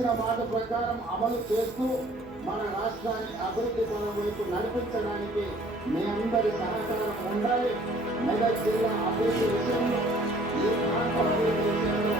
ఇచ్చిన మాట ప్రకారం అమలు చేస్తూ మన రాష్ట్రాన్ని అభివృద్ధి పనుల వైపు నడిపించడానికి మీ అందరి సహకారం ఉండాలి. మెదక్ జిల్లా అభివృద్ధి విషయంలో, ఈ ప్రాంత అభివృద్ధి విషయంలో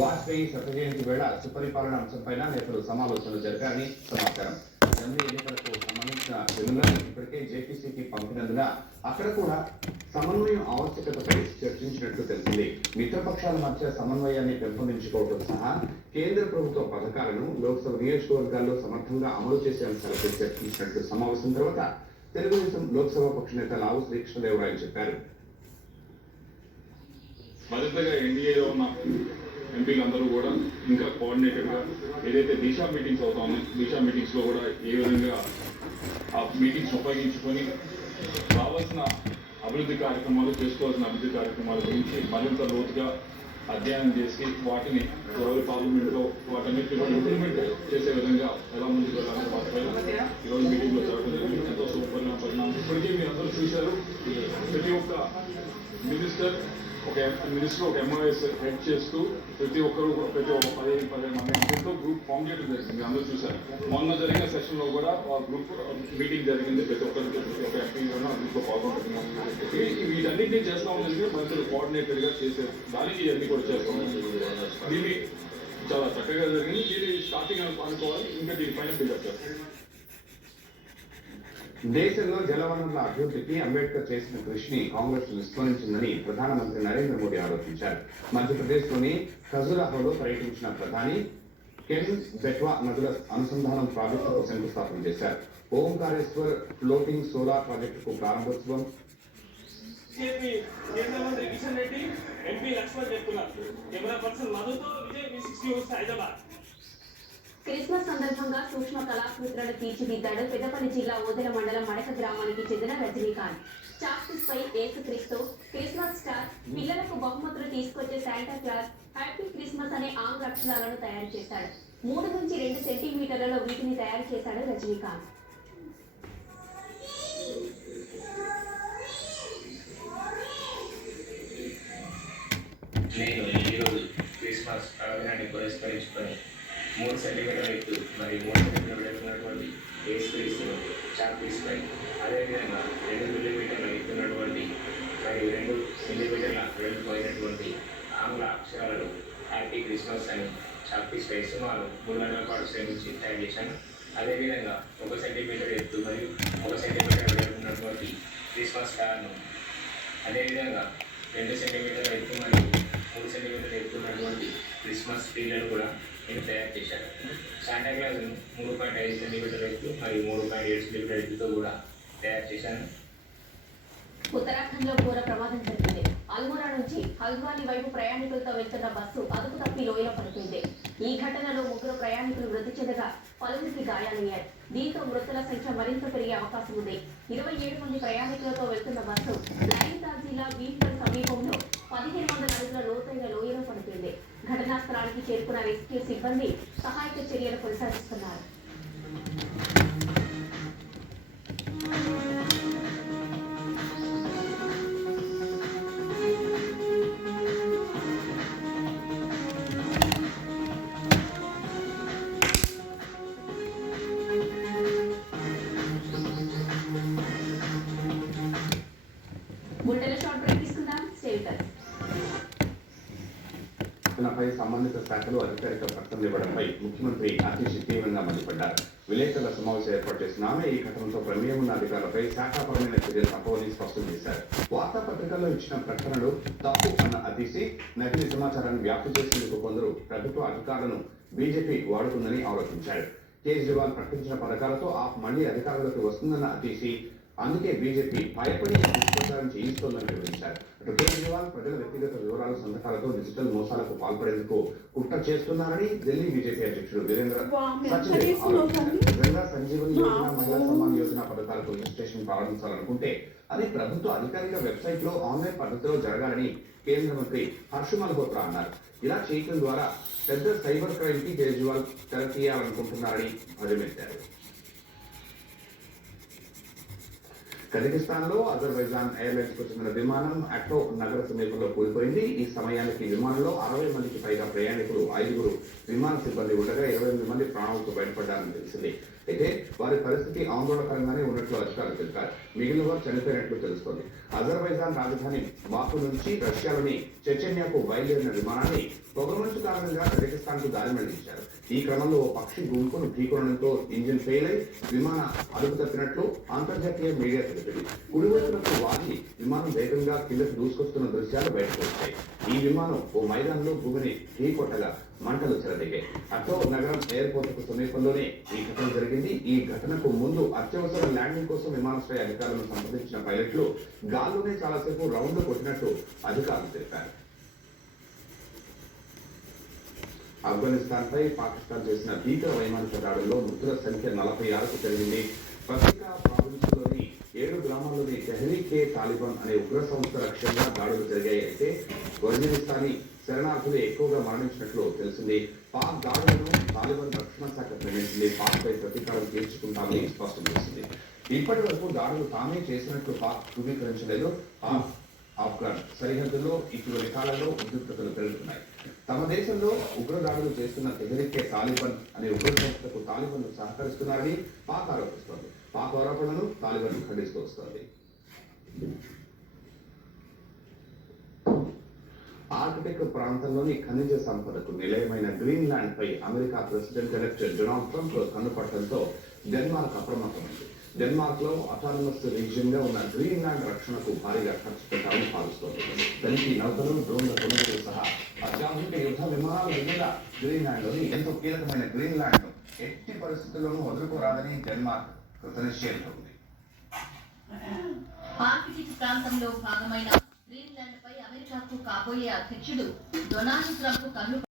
వాజ్పేయి శతజయంతి వేళ సుపరిపాలన అంశంపైన నేతలు సమాలోచనలు జరిపారని సమాచారం. అసెంబ్లీ ఎన్నికలకు సంబంధించిన బిల్లులను ఇప్పటికే జేపీసీకి పంపినందున అక్కడ కూడా సమన్వయం ఆవశ్యకతపై చర్చించినట్లు తెలిసింది. మిత్రపక్షాల మధ్య సమన్వయాన్ని పెంపొందించుకోవడం సహా కేంద్ర ప్రభుత్వ పథకాలను లోక్సభ నియోజకవర్గాల్లో సమర్థంగా అమలు చేసే అంశాలపై చర్చించినట్లు సమావేశం తర్వాత తెలుగుదేశం లోక్సభ పక్ష నేత లావు శ్రీకృష్ణదేవరాయలు చెప్పారు. మరింతగా ఎన్డీఏలో ఉన్న ఎంపీలందరూ కూడా ఇంకా కోఆర్డినేటెడ్గా ఏదైతే దిశా మీటింగ్స్ అవుతా ఉన్నాయి, దిశా మీటింగ్స్లో కూడా ఏ విధంగా ఆ మీటింగ్స్ ఉపయోగించుకొని కావాల్సిన అభివృద్ధి కార్యక్రమాలు, చేసుకోవాల్సిన అభివృద్ధి కార్యక్రమాల గురించి మరింత లోతుగా అధ్యయనం చేసి వాటిని ఎవరి పార్లమెంట్లో వాటన్నిటిని కూడా ఇంప్లిమెంట్ చేసే విధంగా ఎలా ముందుకు వెళ్ళాలని వాటిపై ఈరోజు మీటింగ్లో జరగడం జరిగింది. ఎంతో పరిణామం. ఇప్పటికీ మీరు అందరూ చూశారు, ప్రతి ఒక్క మినిస్టర్ ఒక ఎంఐఎస్ హెడ్ చేస్తూ ప్రతి ఒక్క 15 మంది ఎంపీలతో గ్రూప్ ఫామ్ చేయడం జరిగింది. అందరూ చూశారు. మొన్న జరిగిన సెషన్లో కూడా ఆ గ్రూప్ మీటింగ్ జరిగింది. ప్రతి ఒక్కరికి ఒక ఎంపీ కూడా గ్రూప్లో పాల్గొంటున్నాం. వీటన్నింటినీ చేస్తా ఉందంటే మంత్రులు కోఆర్డినేటెడ్గా చేసే దానికి ఇవన్నీ కూడా చేస్తాం. దీన్ని చాలా చక్కగా జరిగింది. దీన్ని స్టార్టింగ్ అనుకోవాలి, ఇంకా దీనిపైన బిల్డప్ చేస్తాం. దేశంలో జలవనరుల అభివృద్ధికి అంబేద్కర్ చేసిన కృషిని కాంగ్రెస్ విస్మరించిందని ప్రధానమంత్రి నరేంద్ర మోదీ ఆరోపించారు. మధ్యప్రదేశ్లోని ఖజురాహోలో పర్యటించిన ప్రధాని కెన్ బెట్వా నదుల అనుసంధానం ప్రాజెక్టుకు శంకుస్థాపన చేశారు. ఓంకారేశ్వర్ ఫ్లోటింగ్ సోలార్ ప్రాజెక్టుకు ప్రారంభోత్సవం. కేంద్ర మంత్రి కిషన్ రెడ్డి, ఎంపీ లక్ష్మణ్ చెప్తున్నారు. కెమెరా పర్సన్ మధుతో విజయ్ V60 హైదరాబాద్. క్రిస్మస్ సందర్భంగా సూక్ష్మ కళాకృతులను తీర్చిదిద్దాడు పెద్దపల్లి జిల్లా ఓదెల మండలం మడక గ్రామానికి చెందిన రజనీకాంత్. చాక్పీస్ పై యేసుక్రీస్తు, క్రిస్మస్ స్టార్, పిల్లలకు బహుమతులు తీసుకొచ్చే శాంటా క్లాస్, హ్యాపీ క్రిస్మస్ అనే ఆంగ్ల అక్షరాలను తయారు చేశాడు. 3 నుంచి 2 సెంటీమీటర్లలో వీటిని తయారు చేశాడు రజనీకాంత్. నేను ఈరోజు క్రిస్మస్ పర్వదినాన్ని పురస్కరించుకొని 3 సెంటీమీటర్ల ఎత్తు మరియు 3 సెంటీమీటర్ల వెళ్తున్నటువంటి యేసుక్రీస్తును చాక్పీస్ పై, అదేవిధంగా 2 మిల్లీమీటర్ల ఎత్తున్నటువంటి మరియు 2 మిల్లీమీటర్ల వెళ్తుపోయినటువంటి ఆంగ్ల అక్షరాలను హ్యాపీ క్రిస్మస్ అని చాక్పీస్ పై సుమారు 3 గంటల పాటు శ్రమించి తయారు చేశాను. అదేవిధంగా 1 సెంటీమీటర్ ఎత్తు మరియు 1 సెంటీమీటర్ వెళ్తున్నటువంటి క్రిస్మస్ స్టార్ను, అదేవిధంగా 2 సెంటీమీటర్ల ఎత్తు మరియు 3 సెంటీమీటర్ల ఎత్తున్నటువంటి క్రిస్మస్ ట్రీలను కూడా నేను తయారు చేశాను. శాంటా క్లాస్ను 3.5 సెంటీమీటర్ల ఎత్తు మరియు 3.7 సెంటీమీటర్ల ఎత్తుతో కూడా తయారు చేశాను. ఉత్తరాఖండ్ లో ఘోర ప్రమాదం జరిగింది. అల్మోరా నుంచి హల్ద్వానీ వైపు ప్రయాణికులతో వెళ్తున్న బస్సు అదుపు తప్పి లోయలో పడిపోయింది. ఈ ఘటనలో 3 ప్రయాణికులు మృతి చెందగా పలువురికి గాయాలయ్యాయి. దీంతో మృతుల సంఖ్య మరింత పెరిగే అవకాశం ఉంది. 27 మంది ప్రయాణికులతో వెళ్తున్న బస్సు నైనితాల్ జిల్లా వీపర్ సమీపంలో 1500 అడుగుల లోతైన లోయలో పడిపోయింది. ఘటనా స్థలానికి చేరుకున్న రెస్క్యూ సిబ్బంది సహాయక చర్యలు కొనసాగిస్తున్నారు. గుంటెల షార్ట్ బ్రేక్ తీసుకుందాం. పై సంబంధిత శాఖలు అధికారిక ప్రకటనలు ఇవ్వడంపై ముఖ్యమంత్రి ఆర్టీసీ తీవ్రంగా మండిపడ్డారు. విలేకరుల సమావేశం ఏర్పాటు చేసిన ఆమె ఈ ఘటనతో ప్రమేయం ఉన్న అధికారులపై శాఖాపరమైన చర్యలు తప్పవని స్పష్టం చేశారు. వార్తాపత్రికల్లో ఇచ్చిన ప్రకటనలు తప్పు అన్న ఆర్టీసీ నకిలీ సమాచారాన్ని వ్యాప్తి చేసేందుకు కొందరు ప్రభుత్వ అధికారులను బీజేపీ వాడుతుందని ఆరోపించారు. కేజ్రీవాల్ ప్రకటించిన పథకాలతో ఆప్ మళ్లీ అధికారులకు వస్తుందన్న ఆర్టీసీ అందుకే బీజేపీ భయపడి దుష్ప్రచారం చేయిస్తోందని వివరించారు. అటు కేజ్రీవాల్ ప్రజల వ్యక్తిగత వివరాల సంతకాలతో డిజిటల్ మోసాలకు పాల్పడేందుకు కుట్ర చేస్తున్నారని ఢిల్లీ బీజేపీ అధ్యక్షుడు వీరేంద్ర సంజీవని యోజన, మహిళా సమ్మాన్ యోజన పథకాలకు రిజిస్ట్రేషన్ ప్రారంభించాలనుకుంటే అది ప్రభుత్వ అధికారిక వెబ్సైట్ లో ఆన్లైన్ పద్ధతిలో జరగాలని కేంద్ర మంత్రి హర్ష మల్హోత్రా అన్నారు. ఇలా చేయడం ద్వారా పెద్ద సైబర్ క్రైమ్ కి కేజ్రీవాల్ తెర తీయాలనుకుంటున్నారని ధ్వజమెత్తారు. కజకిస్తాన్ లో అజర్బైజాన్ ఎయిర్లైన్స్ కు చెందిన విమానం అటో నగర సమీపంలో కూలిపోయింది. ఈ సమయానికి విమానంలో 60 మందికి పైగా ప్రయాణికులు, 5 విమాన సిబ్బంది ఉండగా 28 మంది ప్రాణాలతో బయటపడ్డారని తెలిసింది. అయితే వారి పరిస్థితి ఆందోళనకరంగానే ఉన్నట్లు అధికారులు తెలిపారు. మిగిలిన వారు చనిపోయినట్లు తెలుస్తోంది. అజర్బైజాన్ రాజధాని బాకు నుంచి రష్యాలోని చెచెన్యాకు బయలుదేరిన విమానాన్ని పొగమంచు కారణంగా కజకిస్తాన్ కు దారి మళ్లించారు. ఈ క్రమంలో ఓ పక్షి గుంపును ఢీకొనడంతో ఇంజిన్ ఫెయిల్ అయి విమాన అదుపు తప్పినట్లు అంతర్జాతీయ మీడియా తెలిపింది. కుడివైపునకు వాలి విమానం వేగంగా కిందకు దూసుకొస్తున్న దృశ్యాలు బయటకు వచ్చాయి. ఈ విమానం ఓ మైదానంలో భూమిని ఢీకొట్టగా మంటలు చెలరేగాయి. అటో నగరం ఎయిర్పోర్ట్ కు సమీపంలోనే ఈ ఘటన జరిగింది. ఈ ఘటనకు ముందు అత్యవసర ల్యాండింగ్ కోసం విమానాశ్రయ అధికారులను సంప్రదించిన పైలట్లు గాల్లోనే చాలాసేపు రౌండ్లు కొట్టినట్టు అధికారులు తెలిపారు. ఆఫ్ఘనిస్తాన్ పై పాకిస్తాన్ చేసిన భీకర వైమానిక దాడుల్లో మృతుల సంఖ్య 46కు పెరిగింది. పసికా ప్రావిన్స్ లోని 7 గ్రామాల్లోని తెహ్రీకే తాలిబాన్ అనే ఉగ్ర సంస్థ లక్ష్యంగా దాడులు జరిగాయి. అయితే వజీరిస్తానీ శరణార్థులు ఎక్కువగా మరణించినట్లు తెలిసింది. పాక్ దాడులను తాలిబాన్ రక్షణ శాఖ ఖండించింది. పాక్ పై ప్రతీకారం తీర్చుకుంటామని స్పష్టం చేసింది. ఇప్పటి వరకు దాడులు తామే చేసినట్లు పాక్ ధృవీకరించలేదు. ఆఫ్ఘన్ సరిహద్దుల్లో ఇటీవలి కాలంలో ఉద్రిక్తతలు పెరుగుతున్నాయి. తమ దేశంలో ఉగ్రదాడులు చేస్తున్న తెహ్రీకే తాలిబాన్ అనే ఉగ్ర సంస్థకు తాలిబాన్లు సహకరిస్తున్నారని పాక్ ఆరోపిస్తోంది. పాక్ ఆరోపణలను తాలిబాన్ ఖండిస్తూ వస్తోంది. ఆర్కిటిక్ ప్రాంతంలోని ఖనిజ సంపదకు నిలయమైన గ్రీన్లాండ్ పై America president elect Donald Trump కన్నుపట్టడంతో డెన్మార్క్ అప్రమత్తమైంది. డెన్మార్క్ లో అటానమస్ రీజియన్ గా ఉన్న గ్రీన్లాండ్ రక్షణకు భారీగా ఖర్చు పెట్టాలని భావిస్తోంది. తనిఖీ నౌకలు, డ్రోన్ల కొనుగోలు సహా అత్యాధునిక యుద్ధ విమానాల మీద గ్రీన్లాండ్ లోని ఎంతో కీలకమైన గ్రీన్లాండ్ ను ఎట్టి పరిస్థితుల్లోనూ వదులుకోరాదని డెన్మార్క్ కృతనిశ్చయంతో ఉంది. ఆర్కిటిక్ ప్రాంతంలో భాగమైన గ్రీన్లాండ్ పై అమెరికాకు కాబోయే అధ్యక్షుడు డొనాల్డ్ ట్రంప్ కన్ను